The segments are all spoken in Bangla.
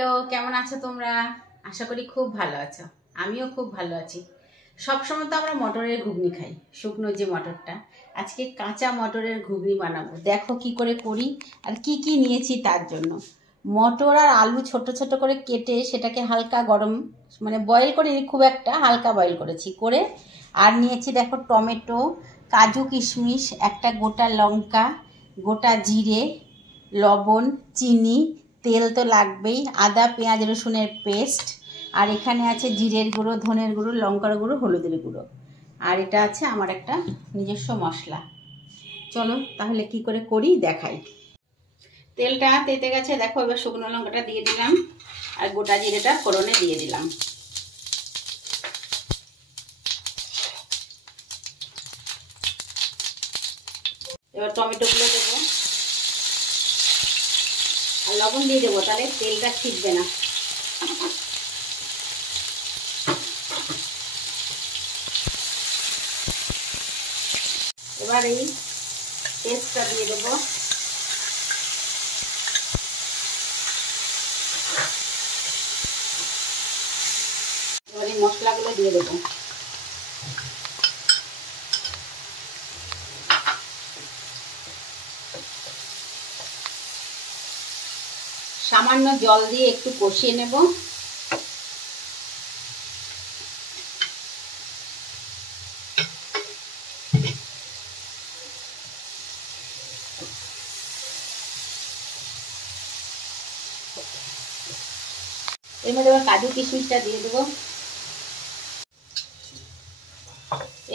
হ্যালো, কেমন আছো তোমরা? আশা করি খুব ভালো আছো। আমিও খুব ভালো আছি। সবসময় তো আমরা মটরের ঘুগনি খাই, শুকনো যে মটরটা। আজকে কাঁচা মটরের ঘুগনি বানাবো। দেখো কি করে করি আর কি কি নিয়েছি তার জন্য। মটর আর আলু ছোট ছোট করে কেটে সেটাকে হালকা গরম মানে বয়েল করে খুব একটা হালকা বয়েল করেছি করে। আর নিয়েছি দেখো টমেটো, কাজু কিশমিশ, একটা গোটা লঙ্কা, গোটা জিরে, লবণ, চিনি, তেল তো লাগবেই, আদা পেঁয়াজ রসুনের পেস্ট, আর এখানে আছে জিরের গুঁড়ো, ধনের গুঁড়ো, লঙ্কার গুঁড়ো, হলুদের গুঁড়ো, আর এটা আছে আমার একটা নিজস্ব মশলা। চলো তাহলে কি করে করি দেখাই। তেলটা তেতে গেছে, দেখো এবার শুকনো লঙ্কাটা দিয়ে দিলাম আর গোটা জিরেটা ফোড়নে দিয়ে দিলাম। এবার টমেটোগুলো দেবো আর লবণ দিয়ে দেবো, তাহলে তেলটা ছিটবে না। এবার এই পেস্টটা দিয়ে দেবো। এবার এই মশলাগুলো দিয়ে দেবো। সামান্য জল দিয়ে একটু কষিয়ে নেব। এর মধ্যে এবার কাজু কিশমিশটা দিয়ে দেবো।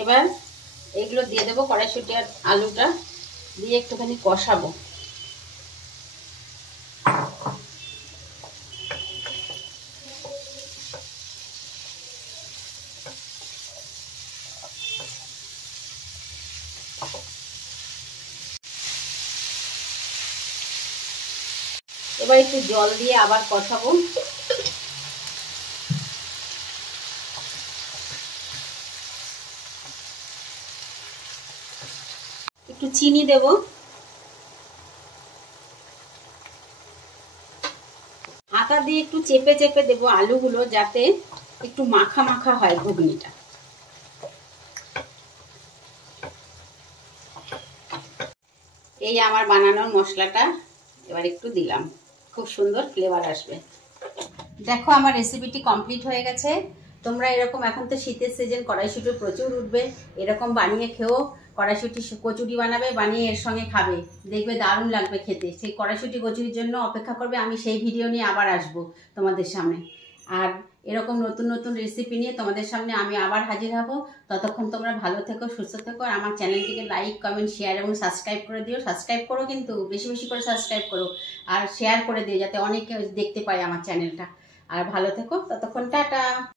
এবার এইগুলো দিয়ে দেবো, কড়াইশুঁটি আর আলুটা দিয়ে একটুখানি কষাবো। এবার একটু জল দিয়ে আবার কষাবো। একটু চিনি দেব। হাতা দিয়ে একটু চেপে চেপে দেবো আলুগুলো, যাতে একটু মাখা মাখা হয় ঘুগনিটা। এই আমার বানানোর মশলাটা এবার একটু দিলাম, খুব সুন্দর ফ্লেভার আসবে। দেখো আমার রেসিপিটি কমপ্লিট হয়ে গেছে। তোমরা এরকম, এখন তো শীতের সিজন, কড়াইশুঁটি প্রচুর উঠবে, এরকম বানিয়ে খেও। কড়াইশুঁটি কচুরি বানাবে, বানিয়ে এর সঙ্গে খাবে, দেখবে দারুণ লাগবে খেতে। সেই কড়াইশুঁটি কচুরির জন্য অপেক্ষা করবে, আমি সেই ভিডিও নিয়ে আবার আসবো তোমাদের সামনে। আর এরকম নতুন নতুন রেসিপি নিয়ে তোমাদের সামনে আমি আবার হাজির হব। ততক্ষণ তোমরা ভালো থেকো, সুস্থ থেকো। আর আমার চ্যানেলটিকে লাইক, কমেন্ট, শেয়ার এবং সাবস্ক্রাইব করে দিও। সাবস্ক্রাইব করো, কিন্তু বেশি বেশি করে সাবস্ক্রাইব করো আর শেয়ার করে দিও, যাতে অনেকে দেখতে পায় আমার চ্যানেলটা। আর ভালো থেকো, ততক্ষণ টাটা।